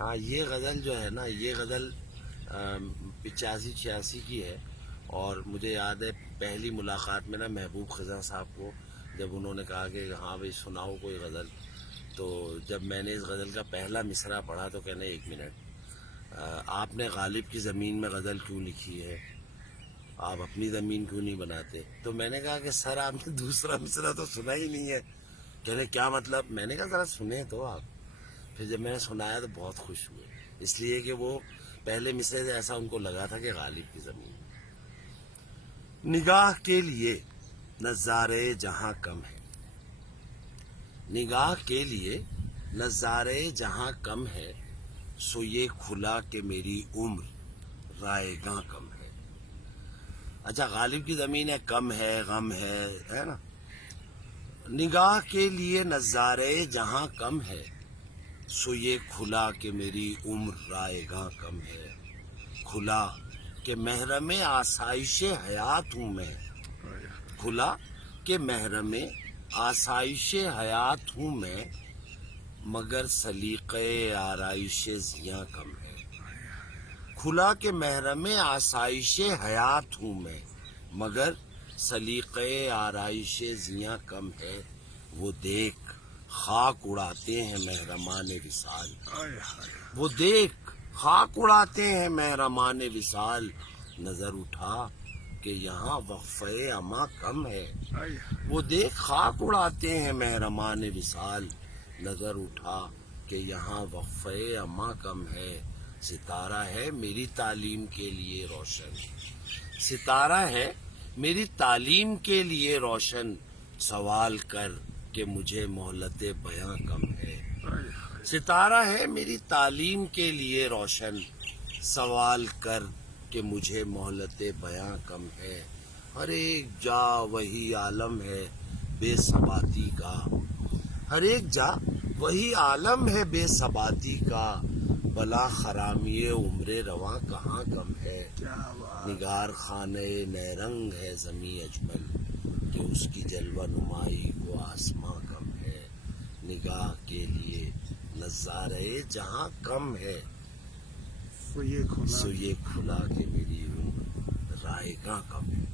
ہاں یہ غزل جو ہے نا، یہ غزل 85-86 کی ہے، اور مجھے یاد ہے پہلی ملاقات میں نا محبوب خزاں صاحب کو جب انہوں نے کہا کہ ہاں بھائی سناؤ کوئی غزل، تو جب میں نے اس غزل کا پہلا مصرع پڑھا تو کہنے ایک منٹ، آپ نے غالب کی زمین میں غزل کیوں لکھی ہے، آپ اپنی زمین کیوں نہیں بناتے؟ تو میں نے کہا کہ سر آپ نے دوسرا مصرع تو سنا ہی نہیں ہے۔ کہنے کیا مطلب؟ میں نے کہا ذرا سنیں تو آپ۔ پھر جب میں نے سنایا تو بہت خوش ہوئے، اس لیے کہ وہ پہلے مصرعے سے ایسا ان کو لگا تھا کہ غالب کی زمین۔ نگاہ کے لیے نظارے جہاں کم ہے، نگاہ کے لیے نظارے جہاں کم ہے، سو یہ کھلا کہ میری عمر رائے گاں کم ہے۔ اچھا غالب کی زمین ہے، کم ہے، غم ہے نا۔ نگاہ کے لیے نظارے جہاں کم ہے، سو یہ کھلا کہ میری عمر رائے گاں کم ہے۔ کھلا کہ محرم آسائش حیات ہوں میں، کھلا کہ محرم آسائش حیات ہوں میں، مگر سلیقے آرائش زیاں کم ہے۔ کھلا کہ محرم آسائش حیات ہوں میں، مگر سلیقے آرائش زیاں کم ہے۔ وہ دیکھ خاک اڑاتے ہیں محرمان وصال، وہ دیکھ خاک اڑاتے ہیں محرمان وصال، نظر اٹھا کہ یہاں وقفہ اما کم ہے۔ وہ دیکھ خاک اڑاتے ہیں محرمان وصال، نظر اٹھا کہ یہاں وقفہ اما کم ہے۔ ستارہ ہے میری تعلیم کے لیے روشن، ستارہ ہے میری تعلیم کے لیے روشن، سوال کر کہ مجھے مہلت بیاں کم ہے۔ ستارہ ہے میری تعلیم کے لیے روشن، سوال کر کہ مجھے مہلت بیاں کم ہے۔ ہر ایک جا وہی عالم ہے بے ثباتی کا، ہر ایک جا وہی عالم ہے بے ثباتی کا، بلا خرامی عمر رواں کہاں کم ہے۔ نگار خانے نیرنگ ہے زمیں اجمل، کہ اس کی جلوہ نمائی کو آسماں کم ہے۔ نگاہ کے لیے نظارے جہاں کم ہے، سو یہ کھلا کہ میری عمر رائے گاں کم ہے۔